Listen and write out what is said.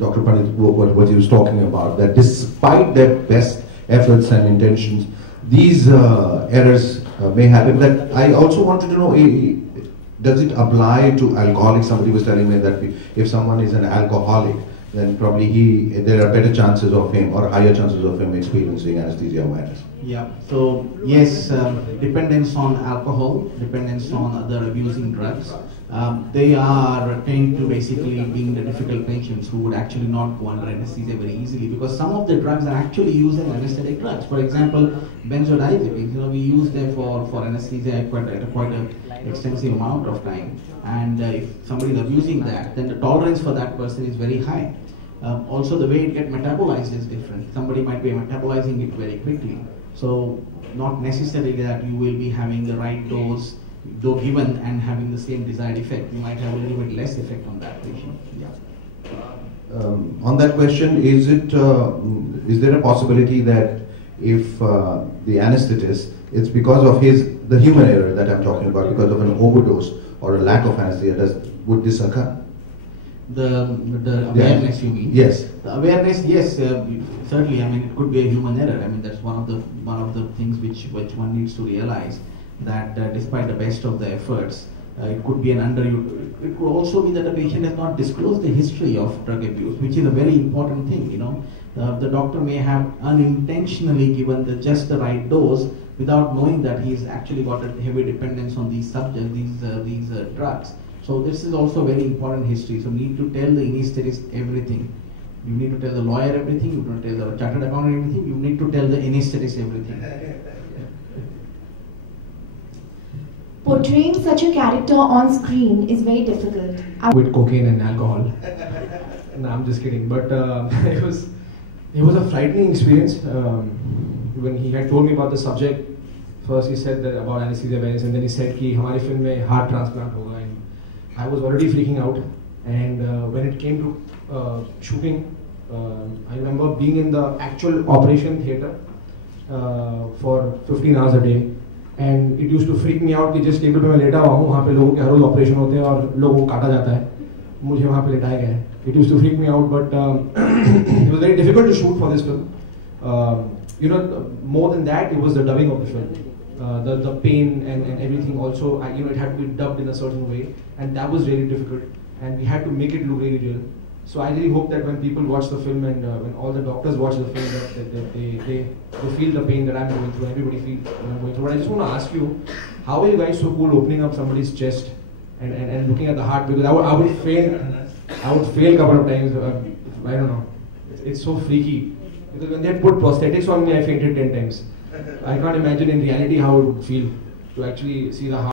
Dr. Pandit, what he was talking about, that despite their best efforts and intentions, these errors may happen. That I also wanted to know, does it apply to alcoholics? Somebody was telling me that if someone is an alcoholic, then probably there are better chances of him, or higher chances of him experiencing anesthesia awareness. Yeah, so yes, dependence on alcohol, dependence on other abusing drugs, they are tend to basically being the difficult patients who would actually not go under anesthesia very easily, because some of the drugs are actually used as anesthetic drugs. For example, benzodiazepines, we use them for anesthesia quite an extensive amount of time, and if somebody is abusing that, then the tolerance for that person is very high. Also, the way it gets metabolized is different. Somebody might be metabolizing it very quickly, so not necessarily that you will be having the right dose, though given, and having the same desired effect. You might have a little bit less effect on that patient. Yeah. On that question, is there a possibility that if the anesthetist, it's because of the human error that I'm talking about, because of an overdose or a lack of anesthesia, would this occur? The awareness, you mean? Yes. The awareness, yes, certainly. I mean, it could be a human error. I mean, that's one of the things which one needs to realize, that despite the best of the efforts, it could be it could also be that the patient has not disclosed the history of drug abuse, which is a very important thing. The doctor may have unintentionally given just the right dose without knowing that he's actually got a heavy dependence on these subjects, these drugs. So this is also very important history. So you need to tell the anesthetist everything. You need to tell the lawyer everything. You need to tell the chartered accountant everything. You need to tell the anesthetist everything. Portraying such a character on screen is very difficult. With cocaine and alcohol. No, I'm just kidding. But it was a frightening experience. When he had told me about the subject, first he said that about anesthesia awareness, and then he said कि हमारी film में heart transplant होगा. I was already freaking out, and when it came to shooting, I remember being in the actual operation theatre for 15 hours a day, and it used to freak me out कि जिस table पे मैं लेटा हुआ हूँ वहाँ पे लोगों के हर रोज ऑपरेशन होते हैं और लोगों को काटा जाता है, मुझे वहाँ पे लेटाया गया है. It used to freak me out, but it was very difficult to shoot for this film. More than that, it was the dubbing of the film. The pain and everything also, it had to be dubbed in a certain way, and that was really difficult, and we had to make it look really real. So I really hope that when people watch the film, and when all the doctors watch the film, that they feel the pain that I'm going through, everybody feels what I'm going through. But I just want to ask you, how are you guys so cool opening up somebody's chest and looking at the heart? Because I would fail a couple of times. I don't know. It's so freaky. Because when they put prosthetics on me, I fainted 10 times. I can't imagine in reality how it would feel to actually see the heart.